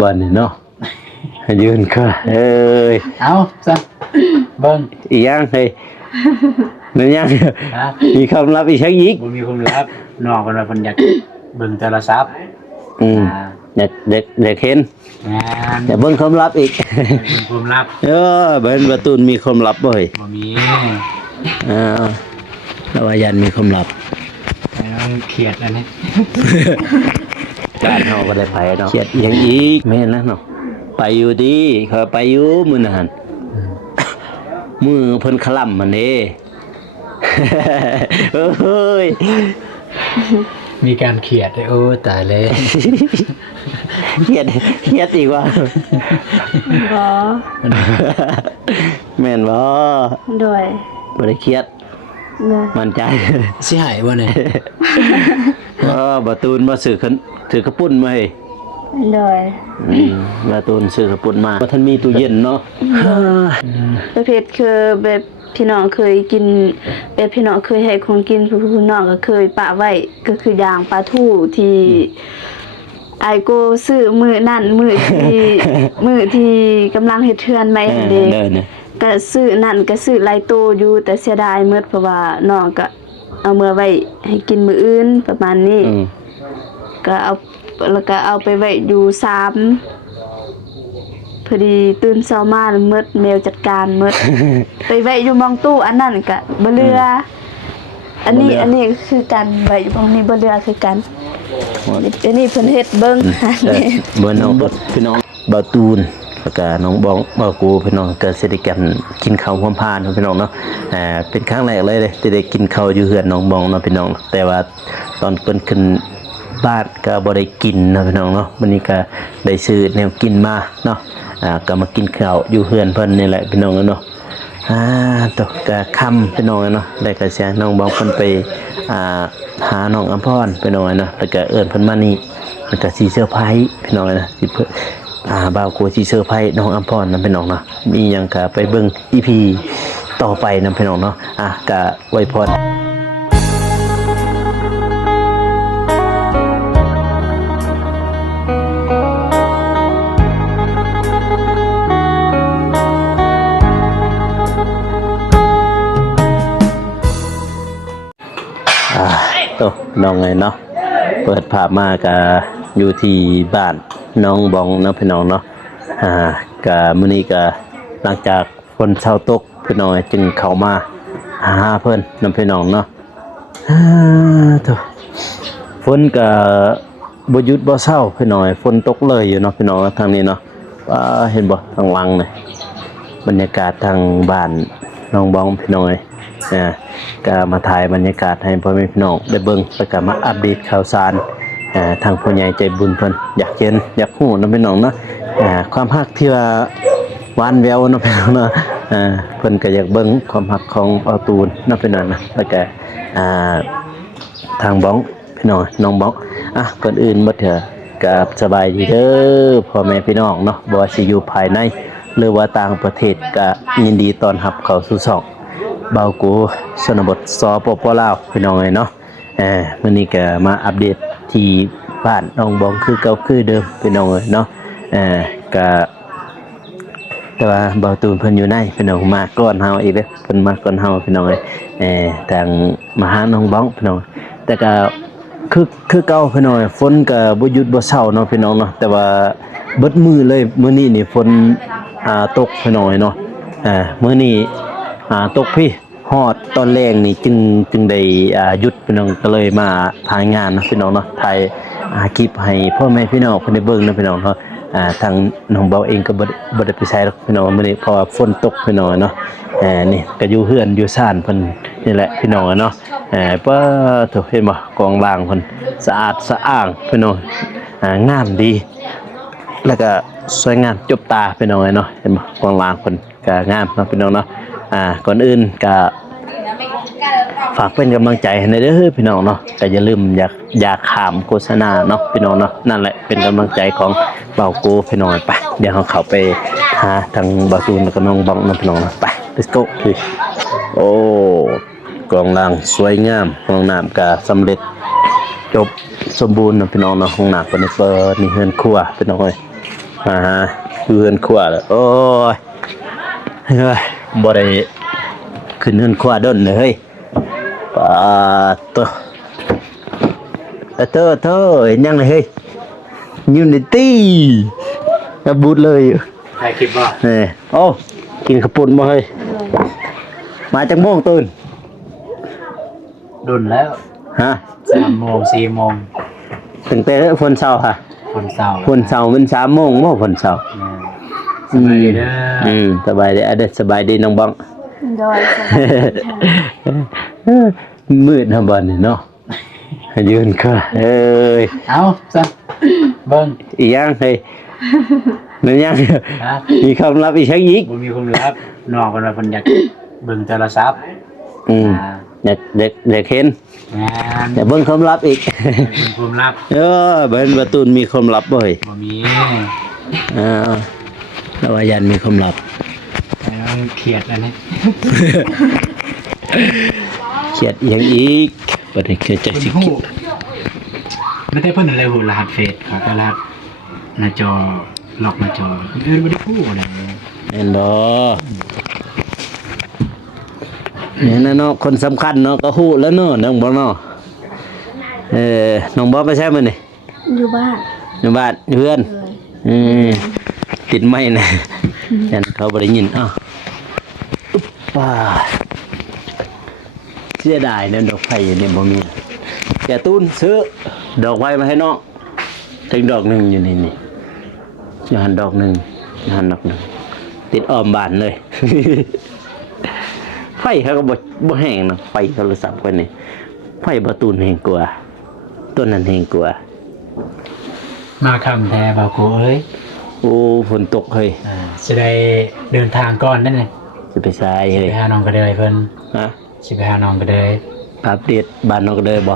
บ้านนี่เนาะยืนก็เอาซะเบิ่งอีกอย่างเฮ้ยนั่นยังมีคำลับอีกชั้นอีกบ่มีความลับน้องเพิ่นว่าเพิ่นอยากเบิ่งโทรศัพท์อยากเด็กเห็นอยากเบิ่งความลับอีกเบิ่งความลับเบิ่งประตูมีความลับบ่เฮ้ยบ่มีแล้วว่ายันมีความลับเครียดอันนี้การเฮาก็ได้ไปเนาะเครียดอย่างอีกแม่นแล้วเนาะไปอยู่ดีเขาไปอยู่มื้อนั้นมือเพิ่นคล่ำมันเด้เฮ้ยมีการเครียดโอ้ตายเลยเครียดอีกว่าบ่แม่นบ่โดยบ่ได้เครียดมั่นใจสิหายบ่เนี่ยบ่ตูนมาซื้อถือกระปุ้นมาให้โดยบ่ตูนซื้อกระปุ้นมาบ่ทันมีตู้เย็นเนาะประเภทคือแบบพี่น้องเคยกินแบบพี่น้องเคยให้ของกินพี่น้องก็เคยปะไว้ก็คืออย่างปลาทูที่ไอโกซื้อมื้อนั้นมื้อที่กำลังเฮ็ดเทือนใหม่เด้ก็ซื้อนั่นก็ซื้อหลายโตอยู่แต่เสียดายหมดเพราะว่าน้องก็เอามื้อไว้ให้กินมื้ออื่นประมาณนี้ก็เอาไปไว้อยู่3พอดีตื่นเช้ามามืดแมวจัดการมืดไปไว้อยู่มองตู้อันนั้นก็บ่เรืออันนี้คือกันไว้อยู่มองนี้บ่เรือคือกันอันนี้เพิ่นเฮ็ดเบิ่งเบิ่งน้องพี่น้องบ่าวตูนแล้วก็น้องบองบ่าวกูพี่น้องก็สิได้กินข้าวพร้อมพานพี่น้องเนาะเป็นครั้งแรกเลยที่ได้กินข้าวอยู่เฮือนน้องบองเนาะพี่น้องแต่ว่าตอนเพิ่นขึ้นบ้านก็บ่ได้กินนะพี่น้องเนาะวันนี้ก็ได้ซื้อแนวกินมาเนาะก็มากินข้าวอยู่เฮือนเพิ่นนี่แหละพี่น้องเนาะตกก็ค่ำพี่น้องเนาะได้ก็เสียน้องบองเพิ่นไปหาน้องอำพรพี่น้องเนาะแล้วก็เอิ้นเพิ่นมานี่แล้วก็สิเซอร์ไพรส์พี่น้องนะสิบ่าวกูสิเซอร์ไพรส์น้องอำพรนำพี่น้องเนาะมีหยังก็ไปเบิ่ง EP ต่อไปนำพี่น้องเนาะก็อวยพรน้องไงเนาะเปิดภาพมาก็อยู่ที่บ้านน้องบองนะพี่น้องเนาะก็มื้อนี้ก็หลังจากฝนเช้าตกพี่น้องจึงเข้ามาหาเพิ่นนำพี่น้องเนาะฝนก็บ่หยุดบ่เช้าพี่น้องฝนตกเลยอยู่เนาะพี่น้องทางนี้เนาะเห็นบ่ทางหลังนี่บรรยากาศทางบ้านน้องบองพี่น้องก็มาถ่ายบรรยากาศให้พ่อแม่พี่น้องได้เบิ่งแล้วก็มาอัปเดตข่าวสารทางผู้ใหญ่ใจบุญเพิ่นอยากเห็นอยากฮู้นำพี่น้องเนาะความฮักที่ว่าหวานแววเนาะพี่น้องเนาะเพิ่นก็อยากเบิ่งความฮักของเอาตูนเนาะพี่น้องนะแล้วก็ทางบ้องพี่น้องน้องบ้องก่อนอื่นบ่เถอะก็สบายดีเด้อพ่อแม่พี่น้องเนาะบ่ว่าสิอยู่ภายในหรือว่าต่างประเทศก็ยินดีต้อนรับเข้าสู่ช่องบ่าวกูชนบทสปปลาวพี่น้องเนาะมื้อนี้ก็มาอัปเดตที่บ้านน้องบองคือเก่าคือเดิมพี่น้องเนาะก็แต่ว่าบ่าวตูนเพิ่นอยู่ในพี่น้องมาก่อนเฮาอีกเด้อเพิ่นมาก่อนเฮาพี่น้องทางมาหาน้องบองพี่น้องแต่ก็คือเก่าพี่น้องฝนก็บ่หยุดบ่เช้าเนาะพี่น้องเนาะแต่ว่าเบิดมื้อเลยมื้อนี้นี่ฝนตกพี่น้องเนาะมื้อนี้ตกพี่ฮอดตอนแรงนี่จึงได้หยุดพี่น้องก็เลยมาถ่ายงานนะพี่น้องเนาะถ่ายคลิปให้พ่อแม่พี่น้องเพิ่นได้เบิ่งนะพี่น้องเนาะทางน้องเบาเองก็บ่ได้ไปใช้หรอกพี่น้องมื้อนี้เพราะว่าฝนตกพี่น้องเนาะนี่ก็อยู่เฮือนอยู่ซ่านเพิ่นนี่แหละพี่น้องเนาะป้าโถเห็นบ่กองล่างเพิ่นสะอาดสะอ้างพี่น้องงามดีแล้วก็สวยงามจบตาพี่น้องเนาะเห็นบ่กองล่างเพิ่นก็งามเนาะพี่น้องเนาะก่อนอื่นก็ฝากเป็นกำลังใจให้เด้อพี่น้องเนาะก็อย่าลืมอยากขามโฆษณาเนาะพี่น้องเนาะนั่นแหละเป็นกำลังใจของเบาโกพี่น้องไปเดี๋ยวเราเข้าไปหาทางบาซูนกับน้องบองน้องพี่น้องไป let's go โอ้กองล่างสวยงามห้องน้ำก็สำเร็จจบสมบูรณ์นะพี่น้องเนาะห้องน้ำก็ได้เปิดนี่เฮือนครัวพี่น้องเอ้ย เฮือนขวาแล้วโอ้ยเฮ้ยบ่ได้ขึ้นเฮือนขวาดนเลยเฮ้ยปาตัวเต้อเห็นยังเลยเฮ้ยยูนิตี้ระบุดเลย ถ่ายคลิปบ่ นี่โอ้กินข้าวปุ้นมาเฮ้ยมาจากโมงตื่น ดุนแล้ว ฮะ 3 โมง 4 โมง ถึงแต่ฝนเช้าค่ะ คนเศร้า ฝนเช้ามัน3 โมงบ่ฝนเช้า สบายดีเด้อ สบายดีเด้อสบายดีน้องบ้อง โดยสบาย มืดนะบ่นี่เนาะยืนค่ะเอ้ย เอาซะเบิ่ง อีหยังเฮ้ยนั่นยัง ฮะ มีคำลับอีกชักอีก บ่มีความลับน้องเพิ่นว่าเพิ่นอยากเบิ่งโทรศัพท์ เด็กเห็น งาน อย่าเบิ่งความลับอีก เบิ่งความลับ เบิ่งประตูมีความลับบ่เฮ้ย บ่มี แล้วว่ายันมีความลับ ต้องเครียดแล้วนี่ เขียดอีหยังอีกบ่ได้เคยใจ เพิ่น สิ ฮู้ คิด ไม่ได้เพิ่นอะไรฮู้รหัสเฟซเขาก็รหัสหน้าจอล็อกหน้าจอบ่ได้ฮู้อะไร แม่นบ่เนี่ยนะเนาะคนสำคัญเนาะก็ฮู้แล้วเนาะน้องบ่เนาะน้องบ่ไปใช้มื้อนี่ อยู่บ้าน อยู่บ้านอยู่เพื่อน เลย ติดไม้นะยันเขาบ่ได้ยินอ้าวอุ๊บว้าเสียดายนะดอกไผ่อยู่เนี่ยบ่มีแกตูนซื้อดอกไม้มาให้น้องถึงดอกหนึงอยู่นี่อยู่หันดอกหนึงอยู่หันดอกหนึงติดอ้อมบ้านเลย ไฟเขาก็บ่แห้งนะไฟโทรศัพท์กันนี่ไฟประตูนแห้งกว่าต้นนั้นแห้งกว่า มาคำแท้บ่าวกูเอ้ย โอ้ฝนตกเฮ้ย สิได้เดินทางก่อนนั่นน่ะ จะไปใช้ สิ เฮ้ย ไปหาน้องก็เลยเพิ่น ฮะ สิไปหาน้องก็เลย อัปเดตบ้านน้องก็เลยบ่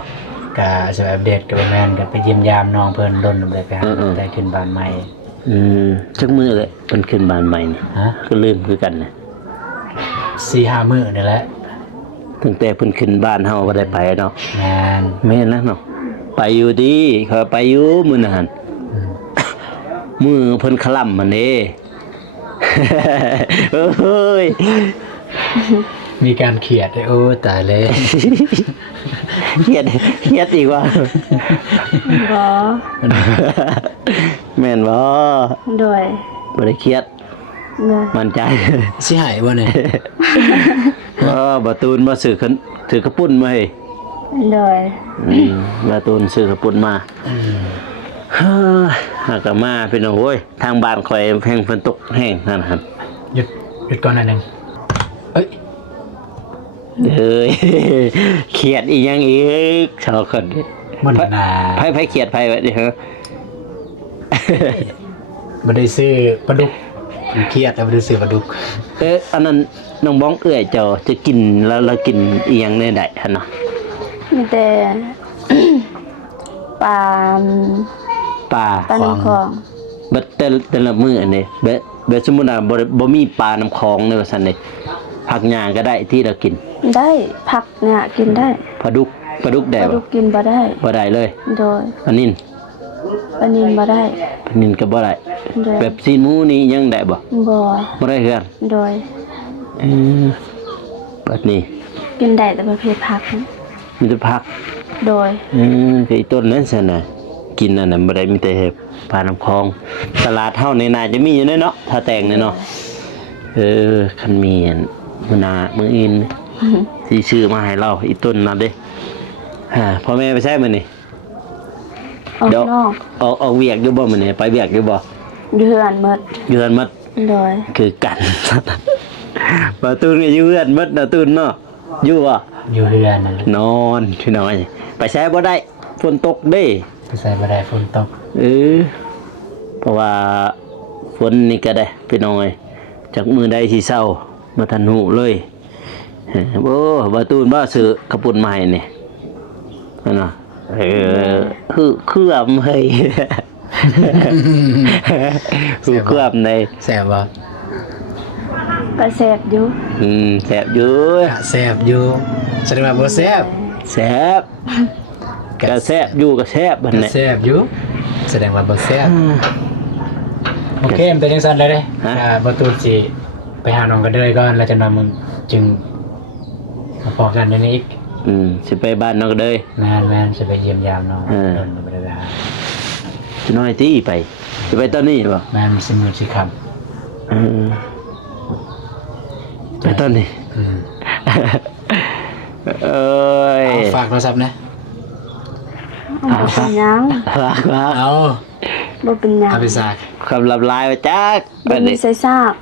ก็สิไปอัปเดตกับแม่นก็ไปเยี่ยมยามน้องเพิ่นดนเลยไปหา อืม ได้ขึ้นบ้านใหม่ จักมือเลยเพิ่นขึ้นบ้านใหม่นี่ ฮะ ก็ลืมคือกันนะ 4-5 มื้อนี่แหละ ตั้งแต่เพิ่นขึ้นบ้านเฮาก็ได้ไปเนาะ แม่น แม่นแล้วเนาะไปอยู่ดีเขาไปอยู่มื้อนั้น อืม มือเพิ่นคล่ำมันเด้ เอ้ย มีการเขียดด้วยโอ้ตายเลย เครียดอีกว่า บ่ แม่นบ่ โดย บ่ได้เครียด เลย มั่นใจ สิหายบ่เนี่ย บ่ตูนบ่ซื้อถือกระปุ้นมาให้ โดย บ่ตูนซื้อกระปุ้นมาหากมาพี่น้องโอ้ยทางบ้านข่อยแห้งฝนตกแห้งนั่นครับ หยุดก่อนหน่อยหนึงเอ้ย เอ้ย เครียดอีหยังอีกชาวคน มันน่ะ ไผเครียดไผวะนี่ฮะ บ่ได้ซื้อปลาดุกมันเครียดแต่บ่ได้ซื้อปลาดุก อันนั้นน้องบ้องเอื้อยเจ้าจะกินแล้วกินอีหยังได้ได้หั่นน่ะ มีแต่ ปลา ปลา ปลาน้ำคลอง บัดแต่ละมื้ออันนี้แบบสมมุติว่าบ่มีปลาน้ำคลองนี่ว่าซั่นนี่ผักหญ้าก็ได้ที่เรากิน ได้ผักเนี่ยกินได้ ปลาดุกปลา ได้ ดุ บ่ กกินบ่ได้ บ่ได้เลย โดย อันนี้ ปลานิลบ่ได้ อันนี้ก็บ่ได้ โดย แบบซีนหมูนี่ยังได้บ่ บ่ บ่ได้คือกัน โดย บัดนี้ กินได้แต่ประเภทผักนะ มีแต่ผัก โดย คืออีต้นนั้นซั่นน่ะกินอันนั้นบ่ได้มีแต่ปลาน้ำคลอง ตลาดเฮาในนาจะมีอยู่เนาะถ้าแต่งเนาะคันมีอันมื้อหน้ามื้ออื่นสิซื้อมาให้เราอีต้นนั่นเด้พ่อแม่ไปใช้มื้อนี้ ออก เดี๋ยวน อก ออกเวียกอยู่บ่มื้อนี้ไปเวียกอยู่บ่ เดือนหมด อยู่กันหมด โดย คือกัน บ่ตูนก็อยู่เฮือนหมดน่ะตูนเนาะอยู่บ่ อยู่เรือนนั่นแหละ นอนพี่น้อยไปใช้บ่ได้ฝนตกเด้ ไปใส่บ่ได้ฝนตก เพราะว่าฝนนี่ก็ได้พี่น้อยจากมือใดสิเศร้ามาทันหูเลยโอ้บ่ตูนบ่ซื้อกระปุ่นมาให้นี่นั่นน่ะคืออำเฮ้ย คือเคลือบใน แซ่บบ่ ก็แซ่บอยู่ แซ่บอยู่ แซ่บอยู่แสดงว่าบ่แซ่บ แซ่บก็แซ่บอยู่ก็แซ่บบัด ก็ นี้ แซ่บอยู่แสดงว่าบ่แซ่บ โอเคมันเป็นจังซั่นเลยเด้บ่ตูดสิไปหาน้องกันเด้อก่อนแล้วจะนำมึงจึงมาพอกันในนี้อีก สิไปบ้านน้องก็เลย แม่นสิไปเยี่ยมยามน้องโดนบ่ได้ไปหา จะน้อยที่ไปจะไปตอนนี้บ่ แม่นสิมื้อสิค่ำ ไปตอนนี้เอ้ย ฝากโทรศัพท์นะ บ่เป็นหยัง เอา บ่เป็นหยัง เอาไปซาก คำลับลายมาจัก บ่มีใส่ซาก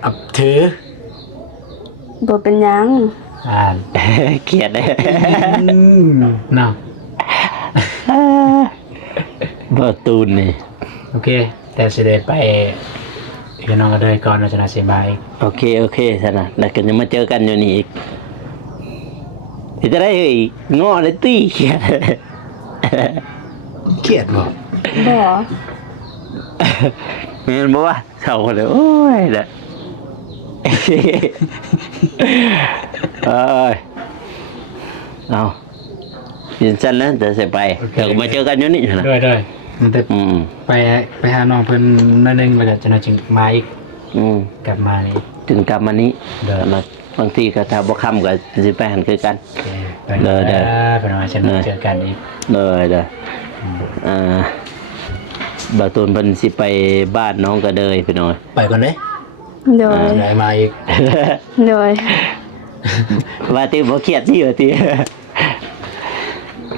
เอาถือ บ่เป็นหยัง อ่าน เกลียดเลย เนาะ บ่ตูนนี่ โอเค แต่สิได้ไปกับน้องกันเด้อก่อนเราจะน่าสิบาย โอเคซะนะแล้วก็จะมาเจอกันอยู่นี่อีกสิจะได้เฮ้ยง้อได้ตี้เกลียด เครียดบ่ บ่ แม่นบ่ว่าเฒ่าเลยโอ้ยเด้อ เอ้ยเอายินซั่นนะเดี๋ยวสิไปเดี๋ยวก็มาเจอกันอยู่นี่นะ ด้วยมันจะ ไปหาน้องเพิ่นนั่นนึงแล้วก็จะน่าจึงมาอีก กลับมานี่ ถึงกลับมานี้ เด้อ มาบางทีก็ถ้าบ่ค่ำก็สิไปหันคือกัน โอเคไปเด้อไปมาฉันเจอกันอีก เด้อบ่าวตูนเพิ่นสิไปบ้านน้องก็เดยพี่น้อย ไปก่อนเด้ โดย ได้มาอีก โดย ว่าติบ่เครียดสิว่าติ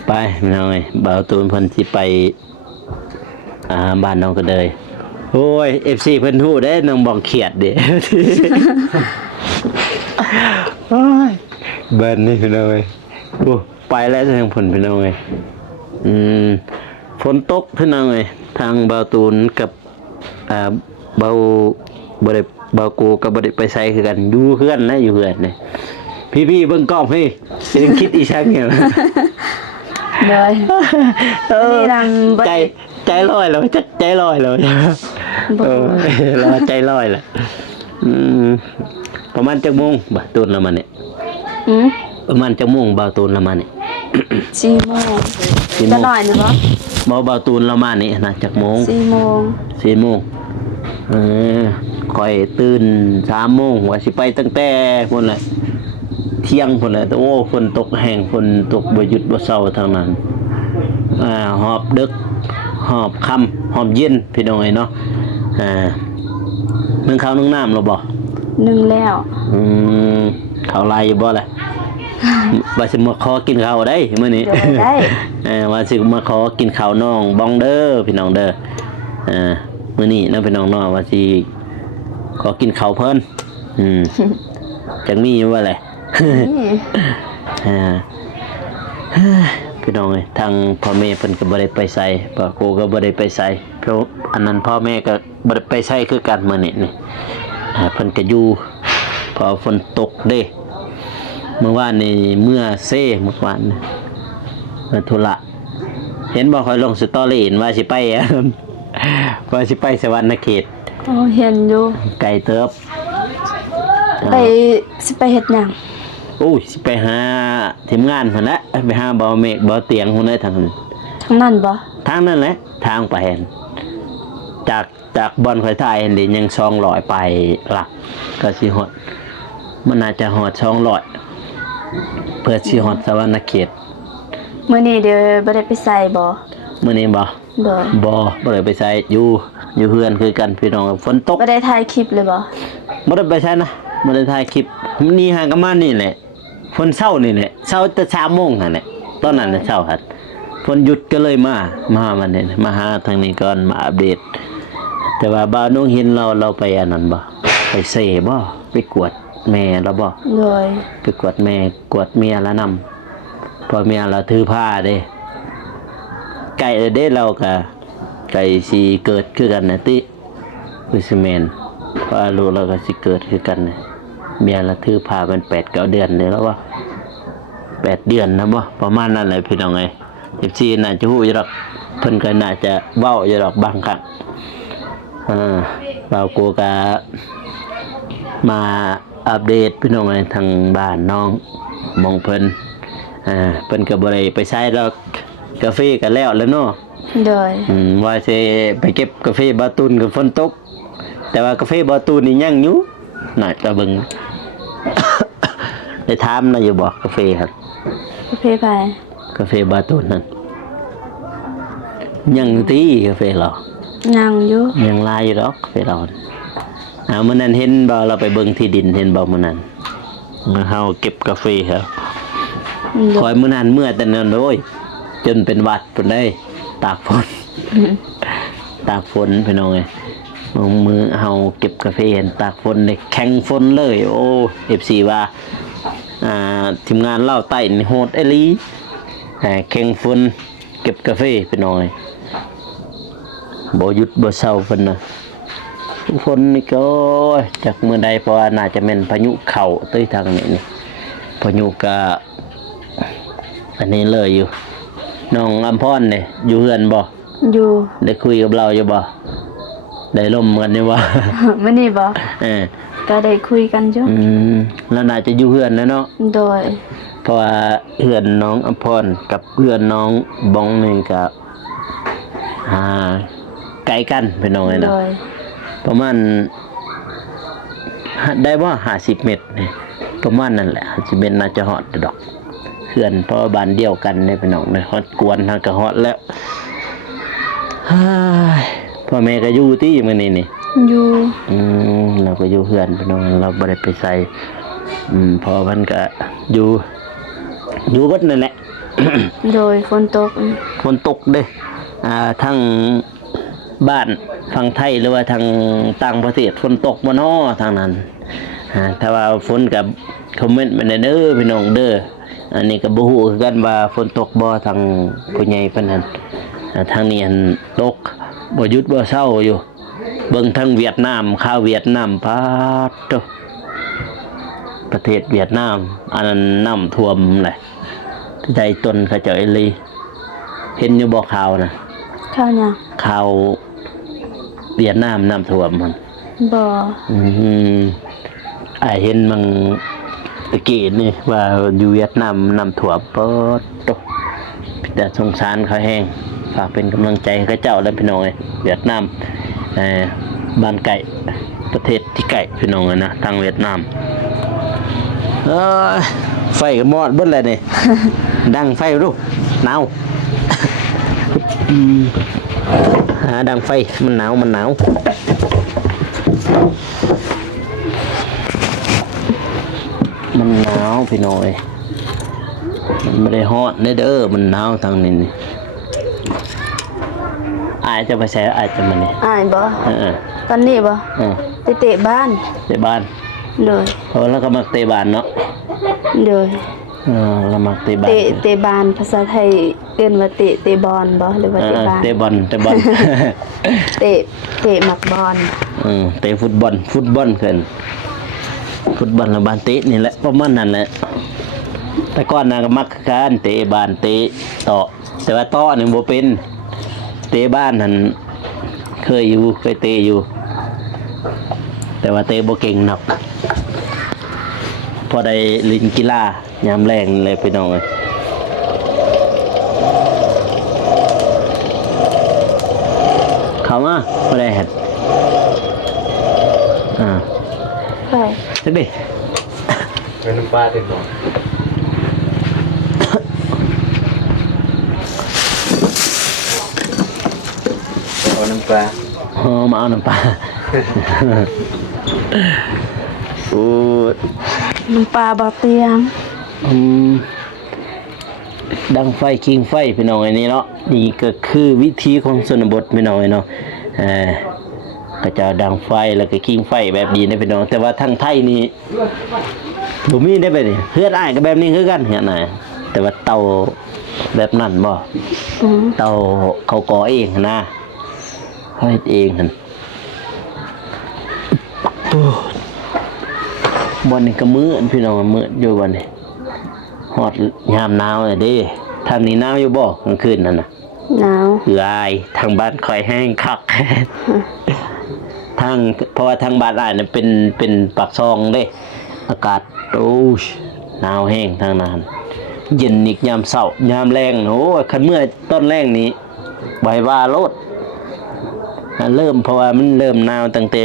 ไปพี่น้อยบ่าวตูนเพิ่นสิไปบ้านน้องก็เดยโอ้ย FC เพิ่นฮู้เด้น้องบอกเครียดเด้ โอ้ยเบิ่นนี่พี่น้อยโอ้ไปแล้วทางเพิ่นพี่น้อยฝนตกพี่น้อยทางบ่าวตูนกับบ่าวบ่ได้บ่าวกูก็บ่ได้ไปไสคือกันอยู่เฮือนนะอยู่เฮือนนี่พี่ๆเบิ่งกล้องพี่ยังคิดอีชักเนี่ย โดยนี่นำบ่ ใจลอยแล้วใจลอยแล้ว บ่ เราใจลอยแล้วประมาณจักโมงบ่าวตูนละมาเนี่ย ประมาณจักโมงบ่าวตูนละมาเนี่ย 4 โมงจะหน่อยหรือบ่ บ่าวตูนละมานี่นะจักโมง 4 โมง 4 โมงค่อยตื่น3 โมงว่าสิไปตั้งแต่พุ่นแหละเที่ยงพุ่นแหละแต่โอ้ฝนตกแห้งฝนตกบ่หยุดบ่เซาทางนั้นหอบดึกหอบค่ำหอบเย็นพี่น้องเนาะนึ่งข้าวนึ่งน้ำหรอบ่ นึ่งแล้ว ข้าวลายอยู่บ่ล่ะ ว่าสิมาขอกินข้าวได้มื้อนี้ ได้ ว่าสิมาขอกินข้าวน้องบ้องเด้อพี่น้องเด้อมื้อนี้นะพี่น้องเนาะว่าสิขอกินข้าวเพิ่นจังมีอยู่ว่าแหละ พี่น้องเอ้ยทางพ่อแม่เพิ่นก็บ่ได้ไปไสพ่อครูก็บ่ได้ไปไสเพราะอันนั้นพ่อแม่ก็บ่ได้ไปไสคือกันมื้อนี้นี่เพิ่นก็อยู่พอฝนตกเด้เมื่อวานนี่เมื่อเซ่เมื่อวานธุระเห็นบ่ค่อยลงสตอรี่เห็นว่าสิไป ว่าสิไปสวรรณเขต อ๋อเห็นอยู่ ไกลเติบ ไปสิไปเฮ็ดหยัง โอ้ยสิไปหาทีมงานพุ่นแหละไปหาบ่าวเมฆบ่าวเตียงพุ่นได้ทางนั้น ทางนั้นบ่ ทางนั้นแหละทางไปหั่นจากบ่อนข่อยถ่ายหั่นดิยัง200ไปหลักก็สิฮอดมันน่าจะฮอด200เพื่อสิฮอดสวรรณเขต มื้อนี้เดี๋ยวบ่ได้ไปใส่บ่ มื้อนี้บ่ โดย บ่ได้ไปใช้อยู่เฮือนคือกันพี่น้องฝนตก บ่ได้ถ่ายคลิปเลยบ่ บ่ได้ไปใช้นะบ่ได้ถ่ายคลิปนี่ห่างกันมานี่แหละฝนเช้านี่แหละเช้าแต่3 โมงหั่นแหละตอนนั้นน่ะเช้าหั่นฝนหยุดก็เลยมาวันนี้มาหาทางนี้ก่อนมาอัปเดตแต่ว่าบ่าวน้องเห็นเราไปอันนั้นบ่ไปเสบ่ไปกวดแม่แล้วบ่ โดย ไปกวดแม่กวดเมียแล้วนำพอเมียเราถือผ้าเด้ไก่เด้เราก็ไก่สิเกิดคือกันนะติคือสิแม่นเพราะลูกเราก็สิเกิดคือกันนะเมียเราถือผ้าเป็น8-9 เดือนนี่แล้วว่า8 เดือนนะบ่ประมาณนั้นแหละพี่น้องเอ้ย14น่าจะฮู้อยู่ดอกเพิ่นก็น่าจะเว้าอยู่ดอกบางครั้งเรากูก็มาอัปเดตพี่น้องเอ้ยทางบ้านน้องมองเพิ่นเพิ่นก็บ่ได้ไปใช้ดอกกาแฟก็แล้วเนาะ โดย ว่าสิไปเก็บกาแฟบาตูนกับฝนตกแต่ว่ากาแฟบาตูนนี่ยังอยู่น่าจะเบิ่ง ได้ถามนะอยู่บ่กาแฟครับ ประเภทไป กาแฟบาตูนนั่นยังตีกาแฟเรา ยังอยู่ ยังลายอยู่ดอกกาแฟเรามื้อนั้นเห็นบ่เราไปเบิ่งที่ดินเห็นบ่มื้อนั้นเฮาเก็บกาแฟครับ โด คอย ยมื้อนั้นเมื่อแต่นั้นโอ้ยจนเป็นหวัดพุ่นได้ตากฝน ตากฝนพี่น้องเอ้ยมือเฮาเก็บกาแฟเห็นตากฝนได้แข็งฝนเลยโอ้ FC ว่าทีมงานเล่าใต้นี่โหดอีหลีแข็งฝนเก็บกาแฟพี่น้องเอ้ยบ่หยุดบ่เศร้าเพิ่นน่ะฝนนี่ก็จากมื้อใดเพราะว่าน่าจะแม่นพายุเข้าเต้ยทางนี้นี่พายุก็อันนี้เลยอยู่น้องอำพรนี่อยู่เฮือนบ่ อยู่ ได้คุยกับเราอยู่บ่ได้ล่มกันอยู่บ่ มื้อนี้บ่ เออ ก็ได้คุยกันอยู่ แล้วน่าจะอยู่เฮือนนะเนาะ โดย เพราะว่าเฮือนน้องอำพรกับเฮือนน้องบองนี่ก็ไกลกันพี่น้องเอ้ย โด เนาะ ย ประมาณได้บ่50 เมตรนี่ประมาณนั่นแหละ50 เมตรน่าจะฮอดดอกเฮือนเพราะว่าบ้านเดียวกันเด้พี่น้องเด้ฮอดกวนเฮาก็ฮอดแล้วพ่อแม่ก็อยู่ที่มื้อนี้นี่ อยู่ เราก็อยู่เฮือนพี่น้องเราบ่ได้ไปใส่พอมันก็อยู่เบิดนั่นแหละ โดยฝนตก ฝนตกเด้ทั้งบ้านฝั่งไทยหรือว่าทางต่างประเทศฝนตกบ่น้อทางนั้นถ้าว่าฝนกับคอมเมนต์มาได้เด้อพี่น้องเด้ออันนี้ก็บ่ฮู้คือกันว่าฝนตกบ่ทางผู้ใหญ่ปานนั้นทางนี้อันตกบ่หยุดบ่เช้าอยู่เบิ่งทางเวียดนามข่าวเวียดนามพาดโตประเทศเวียดนามอันนั้นน้ำท่วมแหละใจตนเขาเจ้าอีหลีเห็นอยู่บ่ข่าวนะ ข้าวหยัง ข่าวเวียดนามน้ำท่วมมัน บ่ เห็นมังตะกี้นี่ว่าอยู่เวียดนามน้ำท่วมเปิดตกแต่สงสารเขาแห้งฝากเป็นกำลังใจให้เขาเจ้าและพี่น้องเอ้ยเวียดนามบ้านไก่ประเทศที่ไก่พี่น้องนะทางเวียดนามไฟก็มอดเบิดเลยนี่ ดังไฟรู้หนาว ดังไฟมันหนาวมันหนาวพี่น้อยมันไม่ได้ฮอตเด้อมันหนาวทางนี้นี่อาจจะไปใช้อาจจะมันนี่ อ้ายบ่ อ ตอนนี้บ่ไปเตะบ้าน เตะบ้าน โดย เพราะแล้วก็มักเตะบ้านเนาะ โดย เรามักเตะบ้าน เตะบานภาษาไทยเอิ้นว่าเตะบอลบ่หรือว่าเตะบาน เตะบอล เตะหมักบอล เตะฟุตบอลขึ้นฟุตบอลและบานเตะนี่แหละประมาณนั้นแหละแต่ก่อนน่ะก็มักการเตะบานเตะต่อแต่ว่าต่อนี่บ่เป็นเตะบ้านนั่นเคยเตะอยู่แต่ว่าเตะบ่เก่งนักพอได้เล่นกีฬายามแรงเลยพี่น้องเอ้ยเข้ามาบ่ได้เฮ็ดไป จักดิ เป็นน้ำปลาเต็มบ่ เอาน้ำปลา มาเอาน้ำปลาโอ้ น้ำปลาบ่เตียง ดังไฟคิงไฟพี่น้องไอ้นี่เนาะนี่ก็คือวิธีของชนบทพี่น้องไอ้เนาะก็จะดังไฟแล้วก็คิงไฟแบบนี้นะพี่น้องแต่ว่าทางไทยนี่บ่มีได้แบบนี้เฮือนอ้ายก็แบบนี้คือกันเฮือนอ้ายแต่ว่าเตาแบบนั้นบ่เตาเขาก่อเองนะเขาเฮ็ดเองหั่นบ่นี่ก็มื้อพี่น้องมื้ออยู่บ่นี่ฮอดยามหนาวน่ะเด้ทางนี้หนาวอยู่บ่กลางคืนนั่นน่ะ หนาว ลายทางบ้านคอยแห้งคัก เพราะว่าทางบ้านอ้ายน่ะเป็นปากซองเด้อากาศโอ้หนาวแห้งทางนั้นเย็นอีกยามเช้ายามแลงโอ้คันเมื่อต้นแลงนี้ บ่ให้ว่าโลดเริ่มเพราะว่ามันเริ่มหนาวตั้งแต่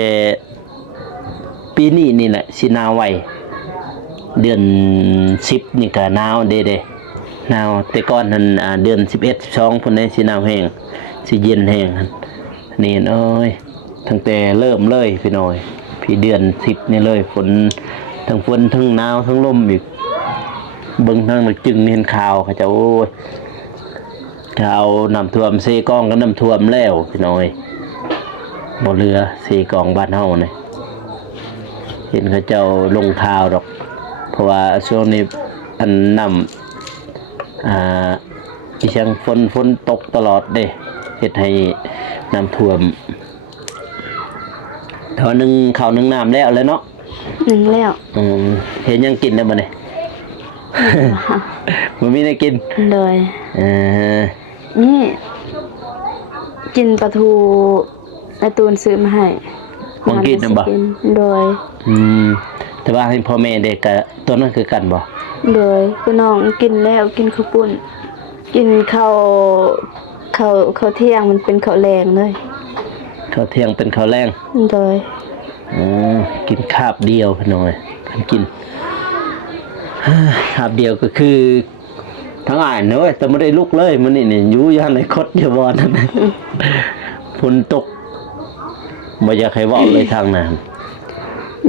ปีนี้นี่แหละสิหนาวไวเดือน10นี่ก็หนาวเด้หนาวแต่ก่อนนั้นเดือน11 12พุ่นได้สิหนาวแห้งสิเย็นแห้งหั่นนี่เอ้ยตั้งแต่เริ่มเลยพี่น้อยพี่เดือน10นี่เลยฝนทั้งฝนทั้งหนาวทั้งลมอีกเบิ่งทางนึกจึงเห็นข่าวเขาจะโอ้ยข่าวน้ำท่วมเซกองก็น้ำท่วมแล้วพี่น้อยบ่เรือเซกองบ้านเฮานี่เห็นเขาเจ้าลงข่าวดอกเพราะว่าช่วงนี้อันน้ำอีช่างฝนตกตลอดเด้เฮ็ดให้น้ำท่วมเท่านึงข้าวนึงน้ำแล้วเนาะ หนึ่งแล้ว เห็นยังกินได้บ่เนี่ยมันมีได้กิน โดย เออ นี่กินปลาทูในตูนซื้อมาให้ ของกินน่ะบ่ โดย แต่ว่าให้พ่อแม่เด็กก็ตัวนั้นคือกันบ่ โดยพี่น้องกินแล้วกินข้าวปุ้นกินข้าวเที่ยงมันเป็นข้าวแรงเลย ข้าวเที่ยงเป็นข้าวแรง โดย กินคาบเดียวพี่น้อยท่านกินคาบเดียวก็คือทั้งอ่านเนอะแต่ไม่ได้ลุกเลยมันนี่อยู่ย่านในคดอย่าบอนนั่นฝนตกบ่อยากให้เว้าเลยทางนั้น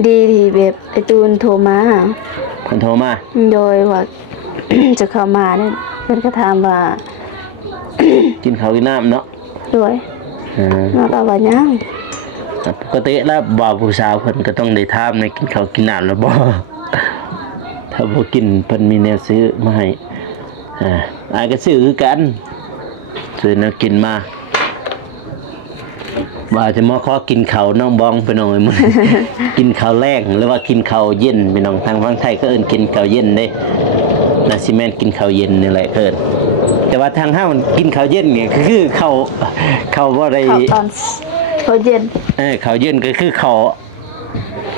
ดีที่แบบไอตูนโทรมา เพิ่นโทรมา โดยว่า จะเข้ามาเนี่ยเพิ่นก็ถามว่า กินข้าวกินน้ำเนาะ โดยมาตอบว่ายัง ปกติแล้วบ่าวผู้สาวเพิ่นก็ต้องได้ถามในกินข้าวกินน้ำแล้วบ่ ถ้าบ่กินเพิ่นมีแนวซื้อมาให้อายก็ซื้อคือกันซื้อแนวกินมาว่าจะมาขอกินข้าวน้องบองไปหน่อยมื้อ กินข้าวแรงหรือว่ากินข้าวเย็นพี่น้องทางฝั่งไทยก็เอิ้นกินข้าวเย็นเด้น่าสิแม่นกินข้าวเย็นนี่แหละเอิ้นแต่ว่าทางเฮามันกินข้าวเย็นนี่ก็คือข้าวบ่ได้ ข้าวตอนข้าวเย็น ข้าวเย็นก็คือข้าว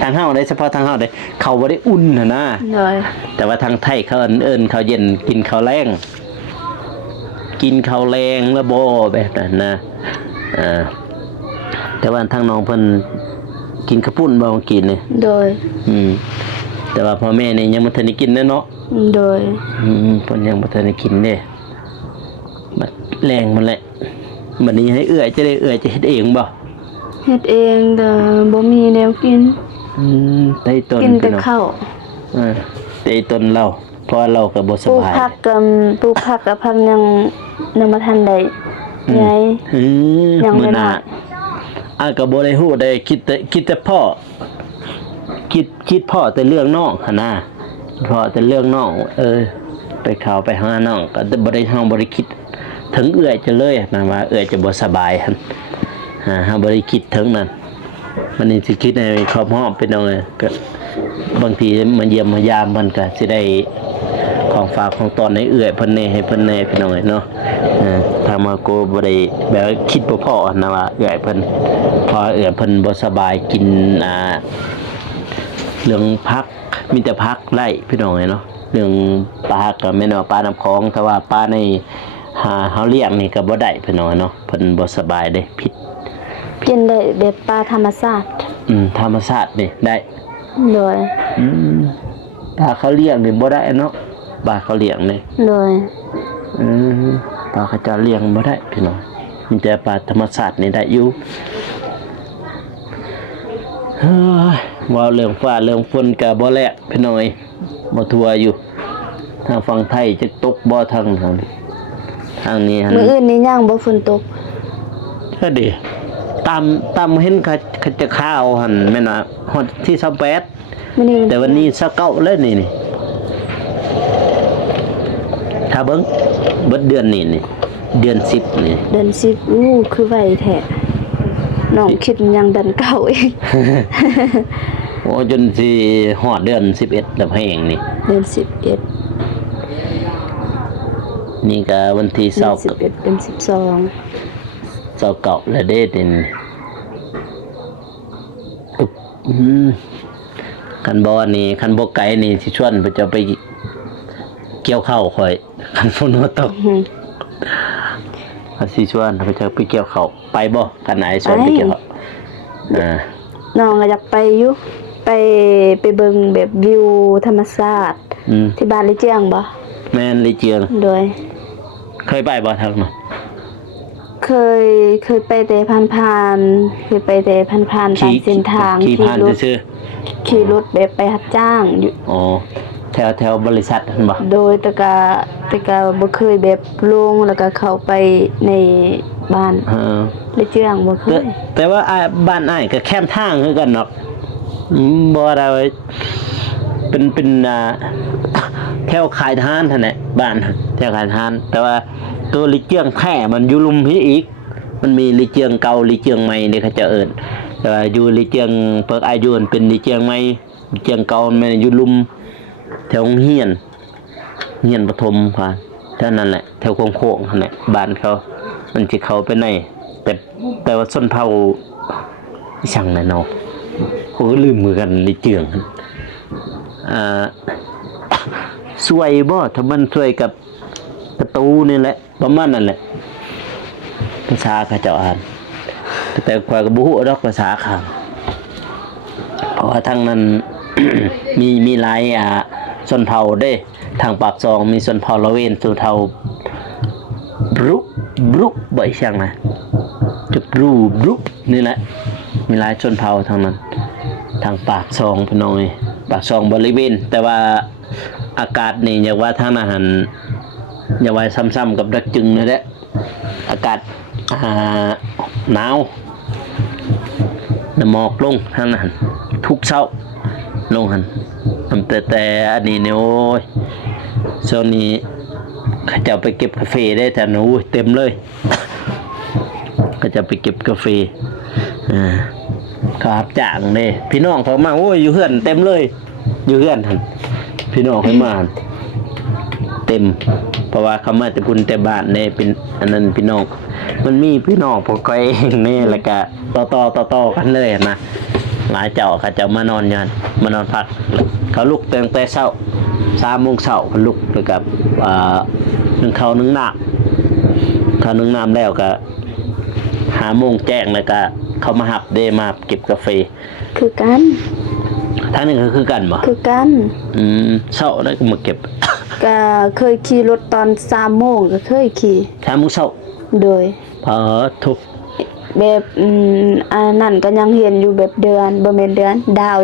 ทางเฮาได้เฉพาะทางเฮาได้ข้าวบ่ได้อุ่นน่ะนะ โดย แต่ว่าทางไทยเขาเอิ้นข้าวเย็นกินข้าวแรงกินข้าวแรงแล้วบ่แบบนั้นนะแต่ว่าทางน้องเพิ่นกินข้าวปุ้นบ่กินนี่ โดย แต่ว่าพ่อแม่นี่ยังบ่ทันได้กินเนาะ โดย เพิ่นยังบ่ทันได้กินเด้บัดแรงมันแหละบัดนี้ให้เอื้อยจะได้เอื้อยจะเฮ็ดเองบ่ เฮ็ดเองแต่บ่มีแนวกิน ไต้ต้น กินแต่ข้าว ไต้ต้นเราเพราะเราก็บ่ส ปลูก บาย ผักกับผักยังบ่ทันได้ไง ยัง มื้ ไม่ อหน้า ได้ ก็บ่ได้ฮู้ได้คิดแต่พ่อคิดพ่อแต่เรื่องน้องหั่นน่ะพ่อแต่เรื่องน้องไปข่าวไปหาน้องก็บ่ได้เฮาบ่ได้คิดถึงเอื้อยจะเลยนะว่าเอื้อยจะบ่สบายหั่นเฮาบ่ได้คิดถึงนั้นมันนี่สิคิดให้ครอบครอบเป็นเอาเลยก็บางทีมาเยี่ยมมายามมันก็สิได้ของฝากของตอนให้เอื้อยเพิ่นแน่ให้เพิ่นแน่พี่น้องเนาะทางมาโกบ่ได้แบบคิดบ่พอนะว่าเอื้อยเพิ่นพอเอื้อยเพิ่นบ่สบายกินเรื่องพักมีแต่พักไล่พี่น้องเนาะเรื่องปลาก็แม่นว่าปลาน้ำคลองแต่ว่าปลาในเฮาเลี้ยงนี่ก็บ่ได้พี่น้องเนาะเพิ่นบ่สบายเด้ผิด กินได้แบบปลาธรรมชาติ ธรรมชาตินี่ได้ โดย ปลาเขาเลี้ยงนี่บ่ได้เนาะปลาเขาเลี้ยงนี่ โดย ปลาเขาจะเลี้ยงบ่ได้พี่น้องมีแต่ปลาธรรมชาตินี่ได้อยู่เฮ้ยว่าเรื่องฟ้าเรื่องฝนก็บ่แลกพี่น้อยบ่ทั่วอยู่ทางฝั่งไทยจะตกบ่ทางนี้หั่น มื้ออื่นนี่ย่างบ่ฝนตก ก็ดีตามเห็นเขาจะข้าวหั่นแม่นว่าฮอดที่28 มื้อนี้ แต่วันนี้29แล้วนี่ถ้าเบิ่งเบิดเดือนนี่เดือน10นี่ เดือน10คือไวแท้น้องคิดยังเดือนเก่าอีก โอ้จนสิฮอดเดือน11แล้วแพงนี่ เดือน11 นี่ก็วันที่ เดือน11เดือน29แล้วเด้นี่คันบ่นี่คันบ่ไกลนี่สิชวนเพิ่นจะไปเกี่ยวข้าวข่อยคันฝนบ่ตก 12 เขาสิชวนเขาจะไปเกี่ยวเขาไปบ่กันไหนชวนไปเกี่ยวเขาน้องก็อยากไปอยู่ไปเบิ่งแบบวิวธรรมชาติที่บ้านลิเจียงบ่แม่นลิเจียงโดยเคยไปบ่ทางเนาะเคยไปแต่ผ่านๆเคยไปแต่ผ่านๆตามเส้นทางขี่รถแบบไปรับจ้างอยู่อ๋อแถวบริษัทหั่นบ่โดยแต่ก็บ่เคยแบบลงแล้วก็เข้าไปในบ้านลิเจียงบ่เคยแต่ว่าบ้านอ้ายก็แคมทางคือกันเนาะบ่ได้เป็นแถวขายทานท่านแหละบ้านแถวขายทานแต่ว่าตัวลิเจียงแท้มันอยู่ลุมพี่อีกมันมีลิเจียงเก่าลิเจียงใหม่นี่เขาจะเอิ้นแต่ว่าอยู่ลิเจียงเปิกอายุนเป็นลิเจียงใหม่ลิเจียงเก่ามันอยู่ลุมแถวเฮียนปฐมค่ะเท่านั้นแหละแถวโค้งๆนั่นแหละบ้านเขามันสิเข้าไปในแต่ว่าชนเผ่าอีสังน่ะเนาะโหลืมมือกันลิเจียงสวยบ่ถ้ามันสวยกับประตูนี่แหละประมาณนั้นแหละภาษาเขาเจ้าอ่านแต่กว่าก็บ่ฮู้ดอกภาษาข้างเพราะว่าทางนั้น มีหลายชนเผ่าเด้ทางปากซองมีชนเผ่าละเวนชนเผ่าบรุบ่อีช่างนะจะบรุนี่แหละมีหลายชนเผ่าทางนั้นทางปากซองพี่น้องปากซองบริเวณแต่ว่าอากาศนี่อยากว่าทางอาหารอย่าไว้ซ้ำๆกับดักจึงนี่แหละอากาศหนาวน้ำหมอกลงทางนั้นทุกเช้าลงหันแต่อันนี้เนี่ยโอ้ยช่วงนี้เขาจะไปเก็บกาแฟได้แต่หนูเต็มเลยก็จะไปเก็บกาแฟเขารับจ้างเลยพี่น้องเขามาโอ้ยอยู่เฮือนเต็มเลยอยู่เฮือนหันพี่น้องเขามาเต็มเพราะว่าเขามาแต่บุญแต่บ้านเนี่ยเป็นอันนั้นพี่น้องมันมีพี่น้องพวกเขาเองนี่แล้วก็ต่อกันเลยนะหลายเจ้าเขาจะมานอนพักเขาลุกตั้งแต่เช้า3 โมงเช้าเขาลุกแล้วกับนึ่งข้าวนึ่งน้ำแล้วก็5 โมงแจ้งแล้วก็เขามาหับเดมาเก็บกาแฟคือกันทางนึงก็คือกันบ่คือกันเช้าแล้วก็มาเก็บก็เคยขี่รถตอน3 โมงก็เคยขี่3 โมงเช้าโดยทุกแบบอันนั้นก็ยังเห็นอยู่แบบเดือนบ่แม่นเดือนดาว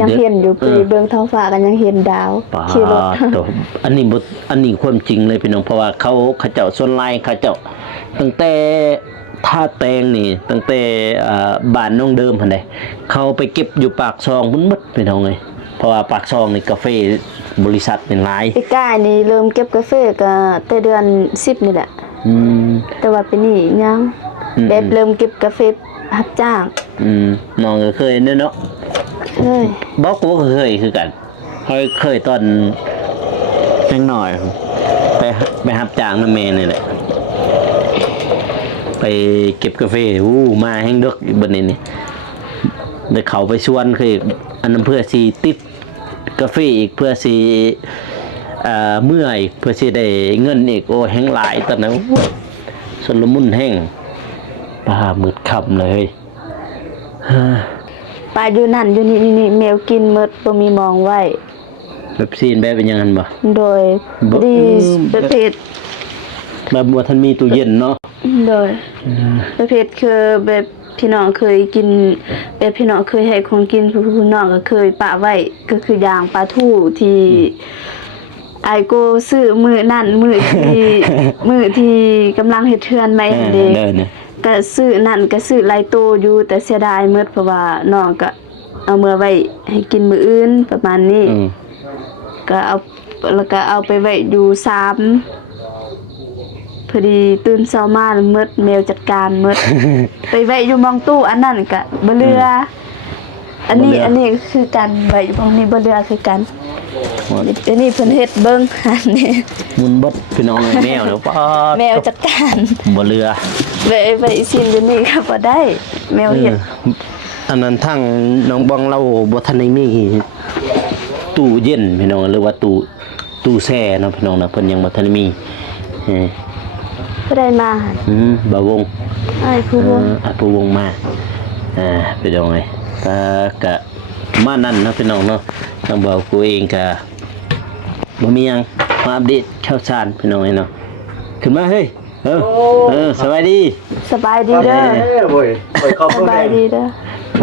ยังเห็นอยู่ไปเบิ่งท้องฟ้าก็ยังเห็นดาวขี่รถอันนี้ความจริงเลยพี่น้องเพราะว่าเขาเจ้าส่วนลายเขาเจ้าตั้งแต่ท่าแตงนี่ตั้งแต่บ้านน้องเดิมหั่นเด้เขาไปเก็บอยู่ปากซองหมดพี่น้องเอ้ยเพราะว่าปากซองนี่กาแฟบริษัทเป็นหลายปีกายนี่เริ่มเก็บกาแฟก็แต่เดือน10นี่แหละแต่ว่าปีนี้ยังแบบเริ่มเก็บกาแฟรับจ้างน้องก็เคยเนาะเคยบอกกูก็เคยคือกันเคยตอนยังน้อยไปรับจ้างนำแม่นี่แหละไปเก็บกาแฟมาแห้งดึกอยู่บนนี้นี่ได้เขาไปชวนคืออันนั้นเพื่อสิติดกาแฟอีกเพื่อสิเมื่อยเพื่อสิได้เงินอีกโอ้แห้งหลายตอนนั้นสนละมุนแห้งป้ามืดค่ำเลยป้าอยู่นั่นอยู่นี่แมวกินหมดบ่มีมองไว้แบบซีนแบบเป็นยังไงบ่โดยดีประเภทแบบบ่ทันมีตู้เย็นเนาะโดยประเภทคือแบบพี่น้องเคยกินแบบพี่น้องเคยให้คนกินพี่น้องก็เคยปะไว้ก็คืออย่างปลาทู่ที่ไอโกซื้อมื้อนั่นมื้อที่กำลังเฮ็ดเทือนใหม่เด้ก็ซื้อนั่นก็ซื้อหลายโตอยู่แต่เสียดายหมดเพราะว่าน้องก็เอามื้อไว้ให้กินมื้ออื่นประมาณนี้ก็เอาไปไว้อยู่3พอดีตื่นเช้ามาหมดแมวจัดการหมดไปไว้อยู่มองตู้อันนั้นก็บ่เหลืออันนี้คือกันไว้อยู่มองนี้บ่เหลือคือกันอันนี้เพิ่นเฮ็ดเบิ่งอันนี้มุนบดพี่น้องแมวเด้อป้าแมวจัดการบ่เหลือไว้ซิมอยู่นี่ก็บ่ได้แมวเฮ็ดอันนั้นทางน้องบองเราบ่ทันได้มีตู้เย็นพี่น้องหรือว่าตู้แช่เนาะพี่น้องนะเพิ่นยังบ่ทันมี ก็ได้มาหั่น บ่าวง อ้ายผู้วง ผู้วงมาไปดองไงก็มานั่นเนาะพี่น้องเนาะทางบ่าวกูเองก็บ่มีหยังมาอัปเดตข่าวสารพี่น้องเนาะขึ้นมาเฮ้ยสวัสดี สบายดีเด้อ โอ้ยไปเข้า สบายดีเด้อ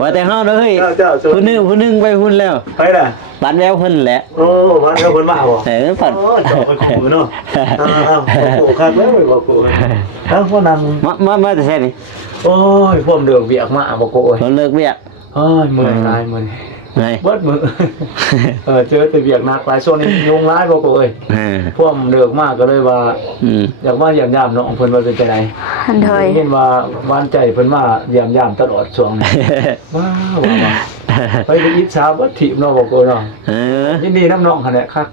ว่าแต่เฮาเด้อเฮ้ยผู้หนึงไปหุ่นแล้ว ไปล่ะ ปานแววเพิ่นแหละ โอ้มันก็คนมาบ่ ฝัน โอ้เจ้าไปขู่เนาะอ้าวโอ้คักแล้วบ่กูทั้งพวกนั้น มาแต่แท้นี่ โอ้ยพวกเดือกเบียกมาบ่กูโอ้ย เราเลิกเวียก โอ้ยมื้อหลายมื้อ ไง เบิดมื้อเจอแต่เบียกหนักหลายส่วนนี้ยุงหลายบ่กูเอ้ย พวกเดือกมากก็เลยว่าอยากมาเยี่ยมยามน้องเพิ่นว่าเป็นจังได๋ หันถอย เห็นว่าหวานใจเพิ่นมาเยี่ยมยามตลอดช่วงนี้ว้าวไปอิจฉาบ่ทิมเนาะบ่กูเนาะยินดีนำน้องหั่นแหละครับ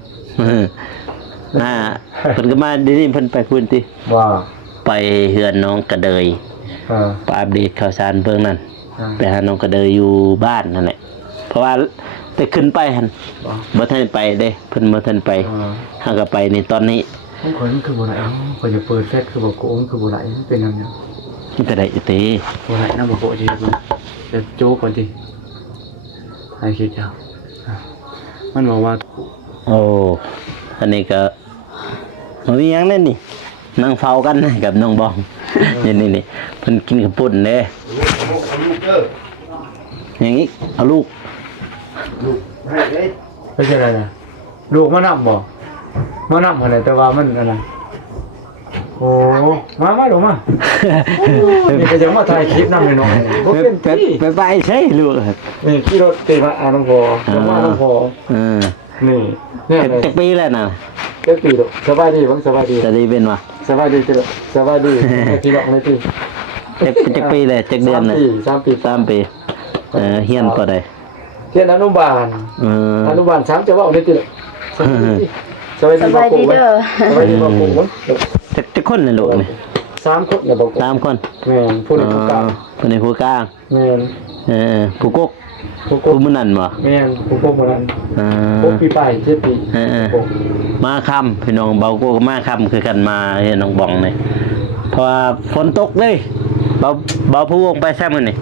เพิ่นก็มาดีนี่เพิ่นไปพุ่นติ ว่า ไปเฮือนน้องกระเดยไปอัปเดตข่าวสารเบิ่งนั่นไปหาน้องกระเดยอยู่บ้านนั่นแหละเพราะว่าแต่ขึ้นไปหั่นบ่ทันไปเด้เพิ่นบ่ทันไปหาก็ไปในตอนนี้ ผมขอมันคือบ่ไหลขอจะเปิดแฟลชคือบ่โกงคือบ่ไหลเป็นยังไง มันก็ได้อีติ บ่ไหลนะบ่โกจีจะโจ้ก่อนดิให้คิดยาวมันบอกว่า โอ้อันนี้ก็บ่มีหยังเล่นนี่นั่งเฝ้ากันกับน้องบองนี่เพิ่นกินข้าวปุ้นเด้อย่างนี้เอาลูก ไม่ใช่อะไรนะลูกมานำบ่มานำอะไรแต่ว่ามันอะไรโอ้มาลูกมานี่ก็จะมาถ่ายคลิปนำเลยเนาะบ่เป็นที่ ไปใช่ลูก นี่ขี่รถไปมาน้องพอมาน้องพอนี่เนี่ย จักปีแล้วน่ะ ก็ตีดสบายดีบ้างสบายดี จะได้เป็นวะ สบายดีจ้ะสบายดีพี่น้องเลยพี่ จักปีเลยจักเดือนน่ะ 3 ปี เฮียนก็ได้ เทียนอนุบาลอนุบาล3จะว่าได้ติสบาย ส ดี บายดีเด้อ สบายดีบ่ปู่ จักคนน่ะลูกนี่ 3คนน่ะบ่ปู่ 3คน แม่นผู้นี้ผู้กลาง ผู้นี้ผู้กลาง แม่น ผู้กก ผู้ก ผู้มื้อนั้นบ่ แม่นผู้กบ่นั้น เ 6 ปีไป7 ปี มาค่ำพี่น้องเบากูก็มาค่ำคือกันมาเฮ็ดน้องบองนี่เพราะว่าฝนตกเด้เบาผู้วงไปแซ่มื้อนี่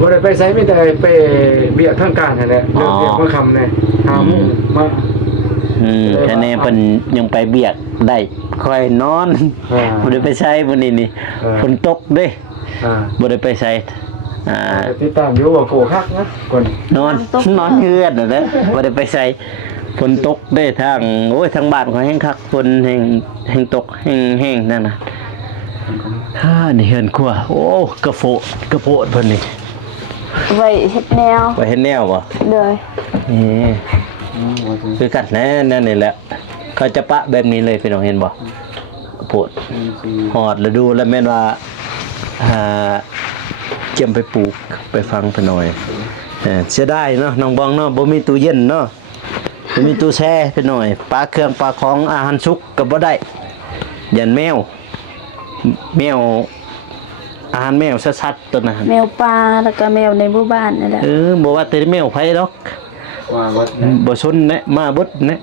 บ่ได้ไปไสมีแต่ไปเบียดทางการนั่นแหละเลิกเบียดมาค่ำแน่5 โมงมา แค่นี้เพิ่นยังไปเบียกได้ค่อยนอนบ่ได้ไปใช้มื้อนี้นี่ฝนตกเด้บ่ได้ไปใช้ติดตามอยู่ว่าโกคักนะคน นอนเฮือนน่ะเด้อบ่ได้ไปใช้ฝนตกเด้ทางโอ้ยทางบ้านก็แห้งคักฝนแห้งตกแห้งนั่นน่ะนี่เฮือนครัวโอ้กระโพดเพิ่นนี่ ไว้เฮ็ดแนว ไปเฮ็ดแนวบ่ เลย นี่คือกันแน่นั่นนี่แหละเขาจะปะแบบนี้เลยพี่น้องเห็นบ่โพดหอดแล้วดูแล้วแม่นว่าเจียมไปปลูกไปฟังไปหน่อยเสียดายเนาะน้องบองเนาะบ่มีตู้เย็นเนาะบ่มีตู้แช่ไปหน่อยปลาเครื่องปลาของอาหารสุกก็บ่ได้ยันแมวอาหารแมวชัดๆตัวนั้น แมวปลาแล้วก็แมวในหมู่บ้านนั่นแหละ บ่ว่าแต่แมวไผดอก ว่าวัด บ่ชนแนะมาเบิดแนะ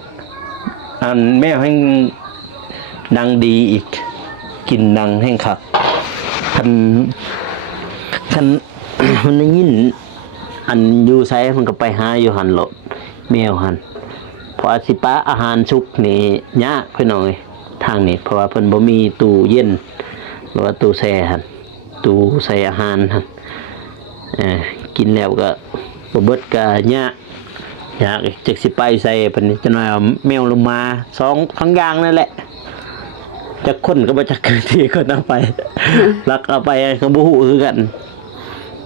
อันแมวแห่งดังดีอีกกินดังแห่งคักคัน มันได้ยินอันอยู่ไสมันก็ไปหาอยู่หั่นโลดแมวหั่นเพราะสิปะอาหารสุกนี่ยากพี่น้องเอ้ยทางนี้เพราะว่าเพิ่นบ่มีตู้เย็นหรือว่าตู้แช่หั่นตู้ใส่อาหารหั่นกินแล้วก็บ่เบิดก็ยากจักสิไปใส่เพิ่นจะน้อยเอาแมวลงมา2ทั้งอย่างนั่นแหละจักคนก็บ่จักที่คนเอาไป ลักเอาไปก็บ่ฮู้คือกัน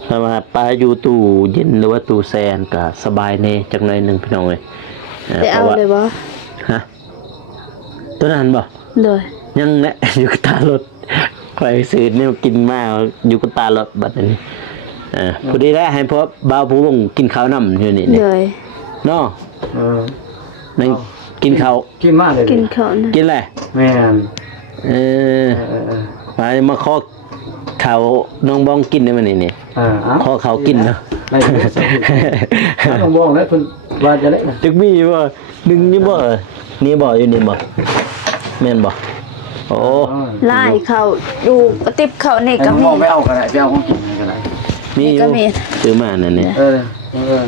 ถ้าว่าปลาอยู่ตู้เย็นหรือว่าตู้แซนก็สบายแน่จักหน่อยนึงพี่น้องเอ้ย ได้เอาเลยบ่ ฮะตัวนั้นบ่ เลย ยังแนะอยู่กับตารถข่อยซื้อแนวกินมาอยู่กับตารถบัดนี้พอดีแล้วให้พวกบ่าวผู้วงกินข้าวนำอยู่นี่ เลย เนาะนั่งกินข้าว กินมากเลย กินข้าวนะ กินแหละ แม่น มาขอข้าวน้องบองกินได้มั้ยนี่ขอข้าวกินเนาะ ได้ต้องบอกแล้วเพิ่นว่าจะได้นะ จักมีบ่ดึงนี่บ่นี่บ่อยู่นี่บ่แม่นบ่ โอ้ ไล่เขาดูกระติบเขานี่ ไอ้ ก็ น้อง มี บอกไปเอากันได้ไปเอาของกินกันได้ มีอ นี่ก็ ยู่ มี ซื้อมานั่นนี่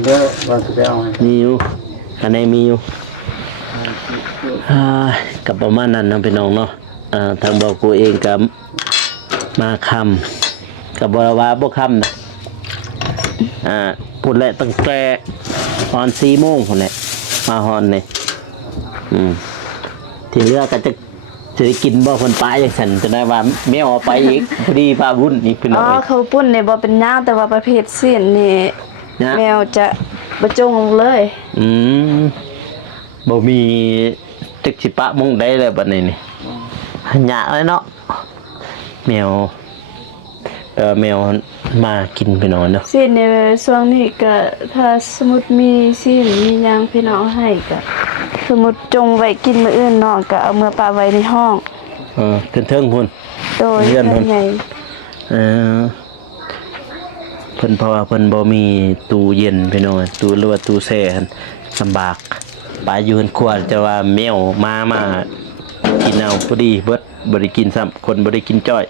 เดี๋ยวเราจะไปเอาให้ มีอยู่อันไหนมีอยู่กับประมาณนั้นเนาะพี่น้องเนาะทางบอกกูเองกับมาคำกับบราวาบ่คำนะพูดแหละตั้งแต่ตอน4 โมงคนแหละมาฮอนเนี่ยที่เหลือก็จะได้กินบ่คนป้าอย่างฉันจะได้ว่าไม่ออกไปอีกพอดีพาวุ่นอีกพี่น้ อ๋ อ องเขาปุ้นนี่บ่เป็นยาวแต่ว่าประเภทสิ้นนี่ นะ แมวจะบ่จงลงเลย บ่มีตึกสิปะมงได้เลยบัดนี้นี่หยาเลยเนาะแมวแมวมากินพี่น้องเนาะ สิ้นในช่วงนี้ก็ถ้าสมมุติมีสิ้นมีหยังพี่น้องให้ก็สมมุติจงไว้กินมื้ออื่นเนาะก็เอามาปะไว้ในห้อง เทิงพุ่น โดย เลื่อนเพิ่น ใหญ่ เพิ่นเพราะว่าเพิ่นบ่มีตู้เย็นพี่น้องตู้หรือว่าตู้แช่หั่นลำบากปลาอยู่เพิ่นควรจะว่าแมวมากินเอาพอดีเบิดบ่ได้กินซ้ำคนบ่ได้กินจ้อย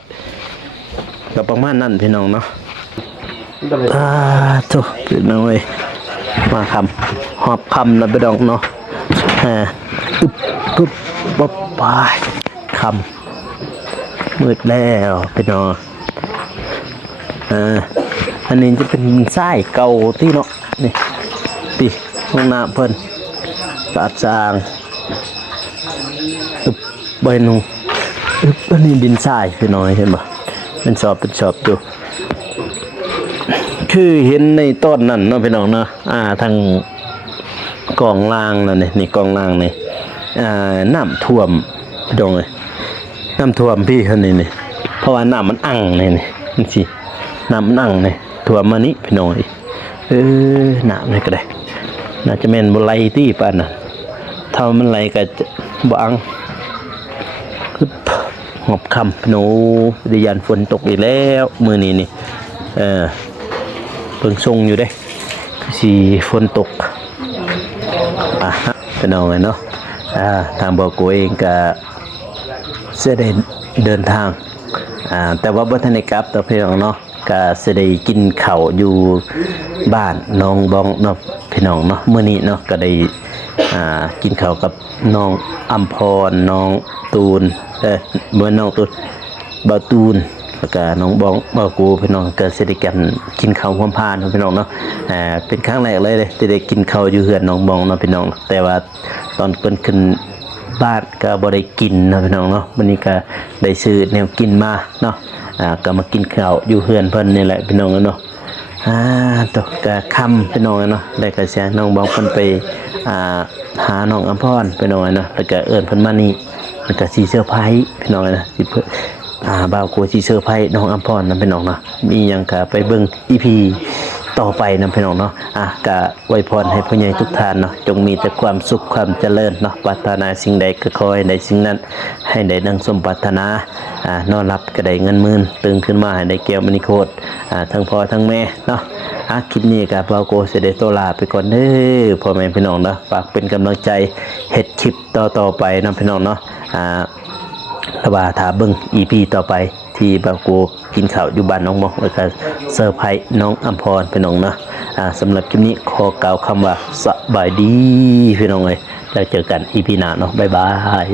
ก็ประมาณนั้นพี่น้องเนาะทุกพี่น้องเอ้ยมาคำหอบคำแล้วไปดองเนาะปึ๊บบ๊บไปคำมืดแล้วพี่น้องอันนี้จะเป็นไส้เก่าที่เนาะนี่ติห้องน้ำเพิ่นสะอาดสะอาดใบนูอันนี้ดินทรายพี่น้อยเห็นบ่เป็นชอบอยู่คือเห็นในต้นนั่นเนาะพี่น้องเนาะทางกองล่างนั่นนี่กองล่างนี่น้ำท่วมพี่น้องเอ้ยน้ำท่วมพี่คนนี้นี่เพราะว่าน้ำมันอั่งนี่นี่สิน้ำมันอั่งนี่ท่วมมานี่พี่น้องเอ้ยน้ำนี่ก็ได้น่าจะแม่นบ่ไหลที่ปานน่ะถ้ามันไหลก็จะบ่อังหอบคำหนูดิยันฝนตกอีกแล้วมือนี้นี่เพิ่งทรงอยู่ได้สีฝนตกเป็นเอาไงเนาะทางบอกกูเองก็จะได้เดินทางแต่ว่าบัทันได้กลับต่อพี่น้องเนาะก็จะได้กินข้าวอยู่บ้านน้องบองเนาะพี่น้องเนาะมื้อนี้เนาะก็ได้กินข้าวกับน้องอัมพรน้องตูนเมื่อน้องตูนบ่าวตูนแล้วก็น้องบองบ่าวกูพี่น้องก็สิได้กันกินข้าวพร้อมพานพี่น้องเนาะเป็นครั้งแรกเลยที่ได้กินข้าวอยู่เฮือนน้องบองเนาะพี่น้องแต่ว่าตอนเพิ่นขึ้นบ้านก็บ่ได้กินเนาะพี่น้องเนาะวันนี้ก็ได้ซื้อแนวกินมาเนาะก็มากินข้าวอยู่เฮือนเพิ่นนี่แหละพี่น้องเนาะตกก็ค่ำพี่น้องเนาะได้ก็เสียน้องบองเพิ่นไปหาน้องอัมพรพี่น้องเนาะแล้วก็เอิ้นเพิ่นมานี่แล้วก็สิเซอร์ไพรส์พี่น้องนะสิบ่าวกูสิเซอร์ไพรส์น้องอัมพรนำพี่น้องเนาะมีหยังก็ไปเบิ่ง EP ต่อไปนำพี่น้องเนาะก็อวยพรให้ผู้ใหญ่ทุกท่านเนาะจงมีแต่ความสุขความเจริญเนาะปรารถนาสิ่งใดก็ขอให้ได้สิ่งนั้นให้ได้ดังสมปรารถนานอนรับก็ได้เงินหมื่นตื่นขึ้นมาให้ได้แก้วมณีโคตรทั้งพ่อทั้งแม่เนาะคลิปนี้ก็บ่าวกูสิได้โตลาไปก่อนเด้อพ่อแม่พี่น้องเนาะฝากเป็นกำลังใจเฮ็ดคลิปต่อไปนำพี่น้องเนาะแล้วว่าถ้าเบิ่ง EP ต่อไปที่บ่าวกูกินข้าวอยู่บ้านน้องมองแล้วก็เซอร์ไพรส์น้องอัมพรพี่น้องเนาะสำหรับคลิปนี้ขอกล่าวคำว่าสบายดีพี่น้องเอ้ยแล้วเจอกัน EP หน้าเนาะบ๊ายบาย